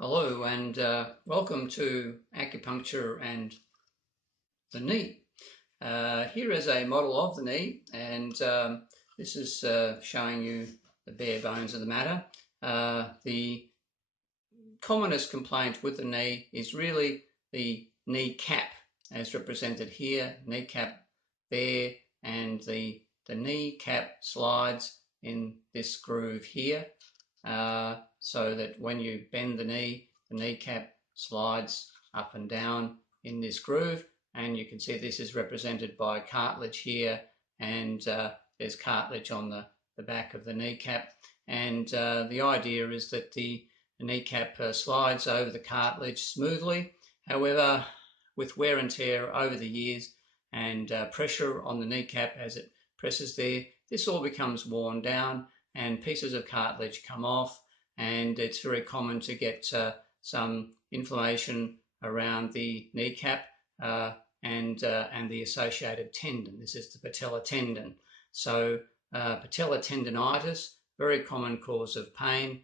Hello and welcome to Acupuncture and the Knee. Here is a model of the knee, and this is showing you the bare bones of the matter. The commonest complaint with the knee is really the knee cap, as represented here, kneecap there, and the knee cap slides in this groove here, so that when you bend the kneecap slides up and down in this groove, and you can see this is represented by cartilage here, and there's cartilage on the back of the kneecap, and the idea is that the kneecap slides over the cartilage smoothly. However, with wear and tear over the years and pressure on the kneecap as it presses there, this all becomes worn down and pieces of cartilage come off, and it's very common to get some inflammation around the kneecap and the associated tendon. This is the patella tendon. So patella tendonitis, very common cause of pain.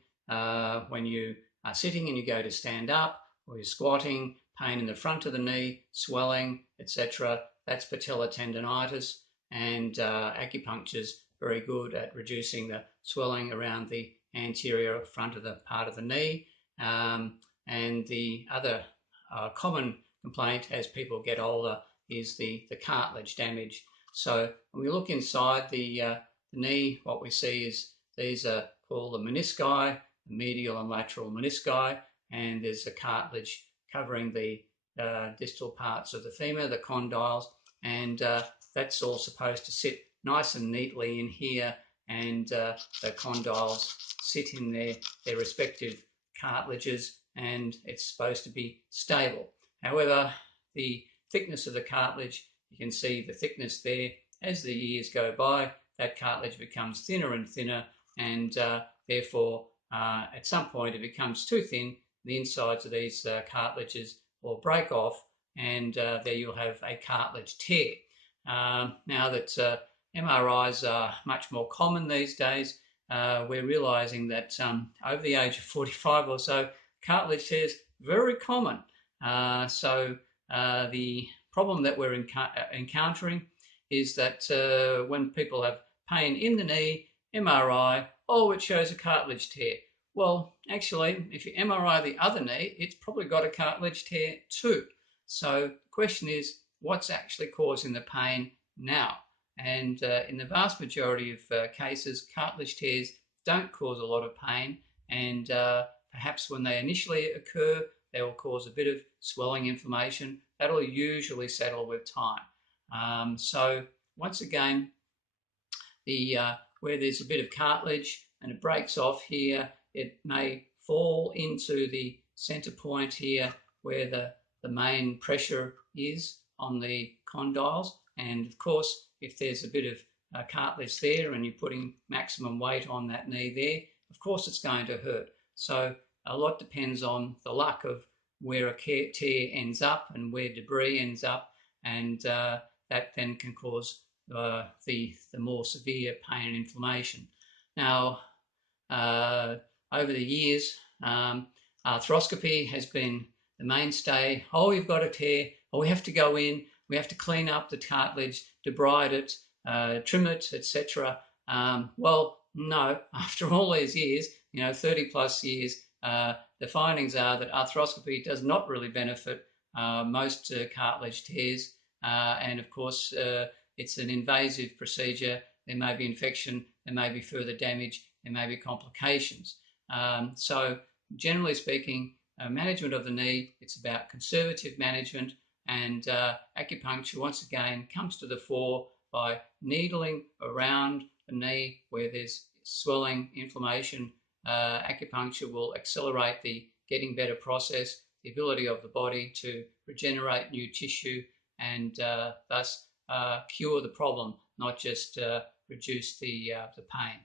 When you are sitting and you go to stand up, or you're squatting, pain in the front of the knee, swelling, etc. That's patella tendonitis, and acupuncture is very good at reducing the swelling around the anterior front of the part of the knee. And the other common complaint as people get older is the cartilage damage. So when we look inside the knee, what we see is these are called the menisci, the medial and lateral menisci, and there's a cartilage covering the distal parts of the femur, the condyles, and that's all supposed to sit nice and neatly in here, and the condyles sit in their respective cartilages, and it's supposed to be stable. However, the thickness of the cartilage, you can see the thickness there. As the years go by, that cartilage becomes thinner and thinner, and therefore at some point it becomes too thin. The insides of these cartilages will break off, and there you'll have a cartilage tear. Now that MRIs are much more common these days, we're realizing that over the age of 45 or so, cartilage tears very common. So the problem that we're encountering is that when people have pain in the knee, MRI, oh, it shows a cartilage tear. Well, actually, if you MRI the other knee, it's probably got a cartilage tear too. So the question is, what's actually causing the pain now? And in the vast majority of cases, cartilage tears don't cause a lot of pain, and perhaps when they initially occur, they will cause a bit of swelling, inflammation. That'll usually settle with time. So once again, where there's a bit of cartilage and it breaks off here, it may fall into the center point here where the main pressure is on the condyles. And of course, if there's a bit of cartilage there and you're putting maximum weight on that knee there, of course it's going to hurt. So a lot depends on the luck of where a tear ends up and where debris ends up, and that then can cause the more severe pain and inflammation. Now, over the years, arthroscopy has been the mainstay. Oh, you've got a tear. Oh, we have to go in. We have to clean up the cartilage, debride it, trim it, etc. Well, no. After all these years, 30 plus years, the findings are that arthroscopy does not really benefit most cartilage tears, and of course, it's an invasive procedure. There may be infection, there may be further damage, there may be complications. So generally speaking, management of the knee, it's about conservative management, and acupuncture once again comes to the fore by needling around the knee where there's swelling, inflammation. Acupuncture will accelerate the getting better process, the ability of the body to regenerate new tissue, and thus cure the problem, not just reduce the pain.